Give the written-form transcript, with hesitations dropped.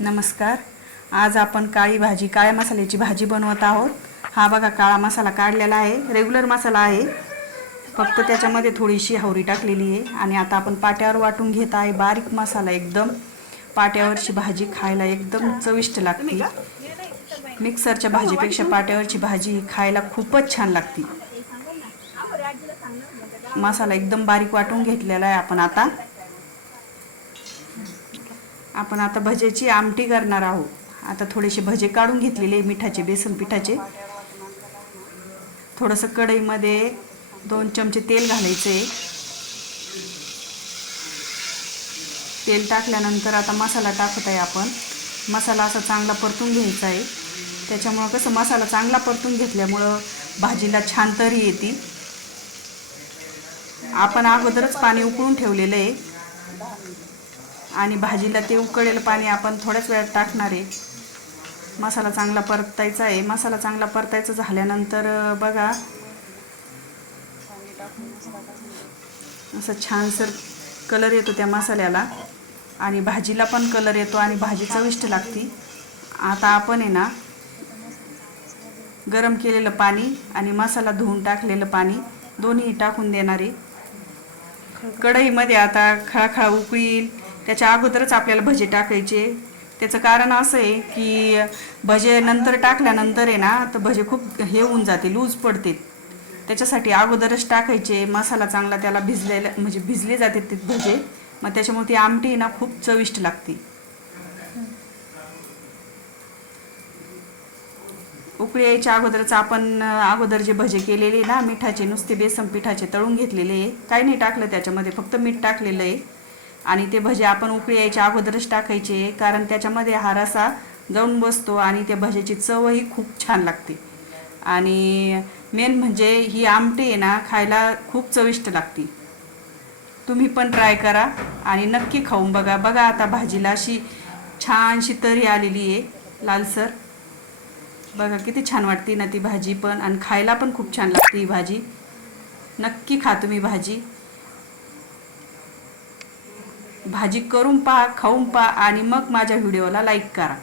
नमस्कार. आज आपण काळी भाजी, काळ्या मसाल्याची भाजी बनवत आहोत. हा बघा काळा मसाला काढलेला आहे, रेग्युलर मसाला आहे, फक्त त्याच्यामध्ये थोडीशी हवरी टाकलेली आहे. आणि आता आपण पाट्यावर वाटून घेत आहे. बारीक मसाला एकदम. पाट्यावरची भाजी खायला एकदम चविष्ट लागते. मिक्सरच्या भाजीपेक्षा पाट्यावरची भाजी खायला खूपच छान लागते. मसाला एकदम बारीक वाटून घेतलेला आहे. आपण आता भज्याची आमटी करणार आहोत. आता थोडेसे भजे काढून घेतलेले मिठाचे, बेसन पिठाचे. थोडंसं कढईमध्ये 2 चमचे तेल घालायचे. तेल टाकल्यानंतर आता मसाला टाकत आहे आपण. मसाला असा चांगला परतून घ्यायचा आहे. त्याच्यामुळं कसं मसाला चांगला परतून घेतल्यामुळं भाजीला छान तरी येते. आपण अगोदरच पाणी उकळून ठेवलेलं आहे आणि भाजीला ते उकळलेलं पाणी आपण थोड्याच वेळात टाकणार आहे. मसाला चांगला परतायचा आहे. मसाला चांगला परतायचा झाल्यानंतर बघा असं छानसर कलर येतो त्या मसाल्याला आणि भाजीला पण कलर येतो आणि भाजी चविष्ट लागते. आता आपण आहे ना गरम केलेलं पाणी आणि मसाला धुवून टाकलेलं पाणी दोन्ही टाकून देणार आहे. कढईमध्ये आता खळाखळा उकळील त्याच्या अगोदरच आपल्याला भजे टाकायचे. त्याचं कारण असं आहे की भजे नंतर टाकल्यानंतर आहे ना तर भजे खूप हे होऊन जाते, लूज पडते. त्याच्यासाठी अगोदरच टाकायचे. मसाला चांगला त्याला भिजलेला म्हणजे भिजले जाते ते भजे. मग त्याच्यामुळे ती आमटी ना खूप चविष्ट लागते. उकळी यायच्या अगोदरच आपण अगोदर जे भजे केलेले ना मिठाचे, नुसते बेसन पिठाचे तळून घेतलेले आहे. काही नाही टाकलं त्याच्यामध्ये, फक्त मीठ टाकलेलं आहे. आणि ते भजे आपण उकळी यायच्या अगोदरच टाकायचे, कारण त्याच्यामध्ये हा रसा जाऊन बसतो आणि त्या भज्याची चवही खूप छान लागते. आणि मेन म्हणजे ही आमटी आहे ना खायला खूप चविष्ट लागते. तुम्ही पण ट्राय करा आणि नक्की खाऊन बघा. बघा आता भाजीला अशी छानशी तरी आलेली आहे, लालसर. बघा किती छान वाटते ना ती भाजी पण, आणि खायला पण खूप छान लागते ही भाजी. नक्की खा तुम्ही भाजी. भाजी करून पहा, खाऊन पहा आणि मग माझ्या व्हिडिओला लाईक करा.